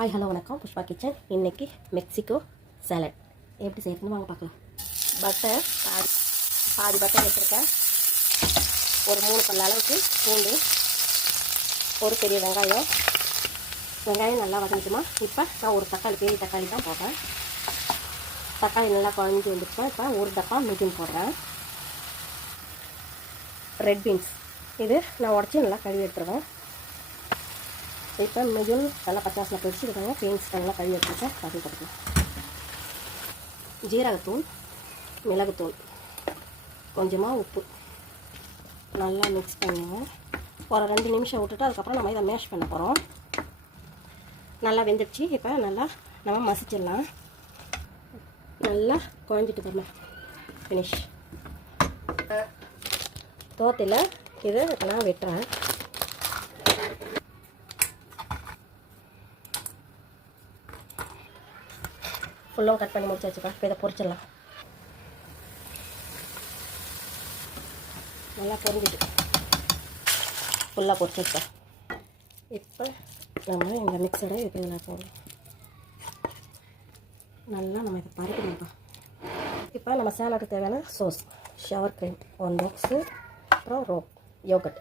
Hi hello வணக்கம், Pushpa kitchen. இன்றைக்கி Mexico salad எப்படி செய்யணும்னு வாங்க பார்க்கலாம். பட்டர் பாதி பட்டர் எடுத்துருக்கேன். ஒரு 3 பல் அளவுக்கு பூண்டு, ஒரு பெரிய வெங்காயம் நல்லா வதங்கிட்டுமா. இப்போ நான் ஒரு பெரிய தக்காளி தான் போடுறேன். தக்காளி நல்லா குழஞ்சி வந்துருச்சேன். இப்போ ஒரு டப்பா மிளகு போடுறேன். ரெட் பீன்ஸ் இது நான் உடச்சி நல்லா கழுவி எடுத்துருவேன். இப்போ மிளகு நல்லா பச்சை வாசனை பிடிச்சி இருக்காங்க. பீன்ஸ் நல்லா கழுவி எடுத்துருக்கேன். அது கொடுக்கலாம். ஜீரகத்தூள், மிளகுத்தூள், கொஞ்சமாக உப்பு நல்லா மிக்ஸ் பண்ணுங்க. ஒரு 2 நிமிஷம் விட்டுட்டு அதுக்கப்புறம் நம்ம இதை மேஷ் பண்ண போகிறோம். நல்லா வெந்துடுச்சு. இப்போ நல்லா நம்ம மசிச்சிடலாம். நல்லா குழஞ்சிட்டு போகணும். ஃபினிஷ். தோத்தில் இது நான் வெட்டுறேன். ஃபுல்லாக கட் பண்ணி முடிச்சு வச்சுக்கா. இப்போ இதை பொரிச்சிடலாம். நல்லா பொரிஞ்சிட்டு ஃபுல்லாக பொரிச்சு வச்சா. இப்போ நம்ம இந்த மிக்சரை இப்போ இதில் போடணும். நல்லா நம்ம இதை பரப்பிடும்ப்பா. இப்போ நம்ம சேலட்டுக்கு தேவையான சோஸ், ஷவர் க்ரீம் 1 பாக்ஸு, அப்புறம் யோகட்.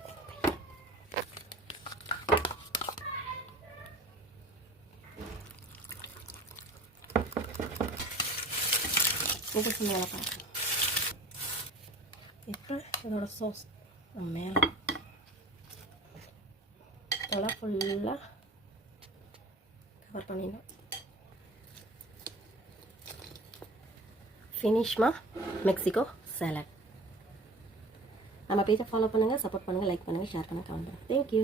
இது சின்ன பார்க்கலாம். இப்போ இதோட சோஸ் நம்ம மேலே இதெல்லாம் ஃபுல்லாக கவர் பண்ணிடணும். ஃபினிஷ்மா மெக்சிகோ சாலட். நம்ம பேஜை ஃபாலோ பண்ணுங்கள், சப்போர்ட் பண்ணுங்கள், லைக் பண்ணுங்கள், ஷேர் பண்ணுங்கள், கமெண்ட் பண்ணுங்கள். தேங்க்யூ.